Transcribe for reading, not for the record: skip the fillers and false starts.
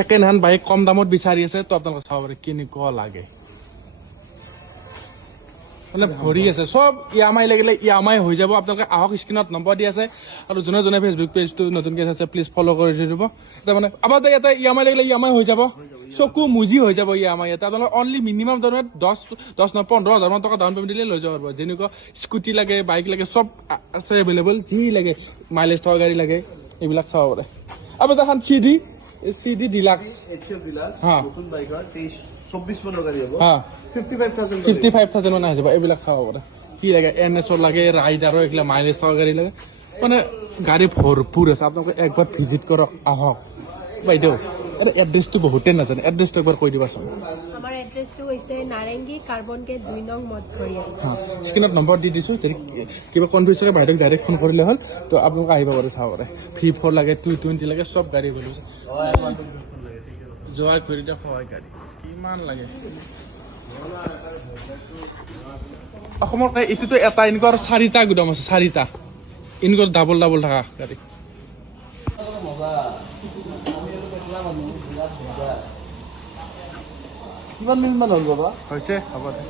second hand bike কম দামত বিচাৰি আছে তো আপোনালোকে চাব পাৰে কেনেকুৱা লাগে মানে ভৰি আছে সব EMI লাগিলে EMI হৈ যাব আপোনালোকে আহক স্ক্ৰিনত নম্বৰ দি আছে আৰু যোনে যোনে ফেচবুক পেজটো নতুনকৈ আছে প্লিজ ফলো কৰি দিব এটা মানে আপোনালোকে এটা EMI লাগিলে EMI হৈ যাব চকু মুজি হৈ যাব EMI এটা আপোনালোকে অনলি মিনিমাম ধৰণে 15,000 মান টকা ডাউন পেমেণ্ট দিলে লৈ যাব পাৰিব যেনেকুৱা স্কুটি লাগে বাইক লাগে সব আছে এভেইলেবল যি লাগে মাইলেজ থকা গাড়ী লাগে এইবিলাক চাব পাৰে আৰু এখন CD ডিলাক্স হা নতুন বাইক হয় 24 মানৰ গাড়ী হ'ব হা 55,000 মান আহি যাব এইবিলাক চাব পাৰে কি লাগে NS লাগে ৰাইডাৰো এইবিলাক মাইলেজ থকা গাড়ী লাগে মানে গাড়ী ভৰপুৰ আছে আপোনালোকে একবাৰ ভিজিট কৰক আহক বাইদেউ এড্ৰেছটো বহুতে নাজানে এড্ৰেছটো একবাৰ কৈ দিবাচোন আমাৰ এড্ৰেছটো হৈছে নাৰেংগী কাৰ্বন গেট 2 নং মঠঘৰীয়া হা স্ক্ৰিনত নম্বৰ দি দিছোঁ যদি কিবা কনফিউজ হয় বাইদেউক ডাইৰেক্ট ফোন কৰিলে হ'ল তো আপোনালোকে আহিব পাৰে চাব পাৰে V4 লাগে 220 লাগে চব গাড়ী এভেইলেবল আছে জয় ঘড়ীটা সহায় গাড়ী কিমান লাগে অসমৰ এইটোতো এটা এনেকুৱা 4টা গুদাম আছে 4টা এনেকুৱা ডাবল থকা গাড়ী কিমান মিনিট মান হ'ল বাবা হৈছে হ'ব দে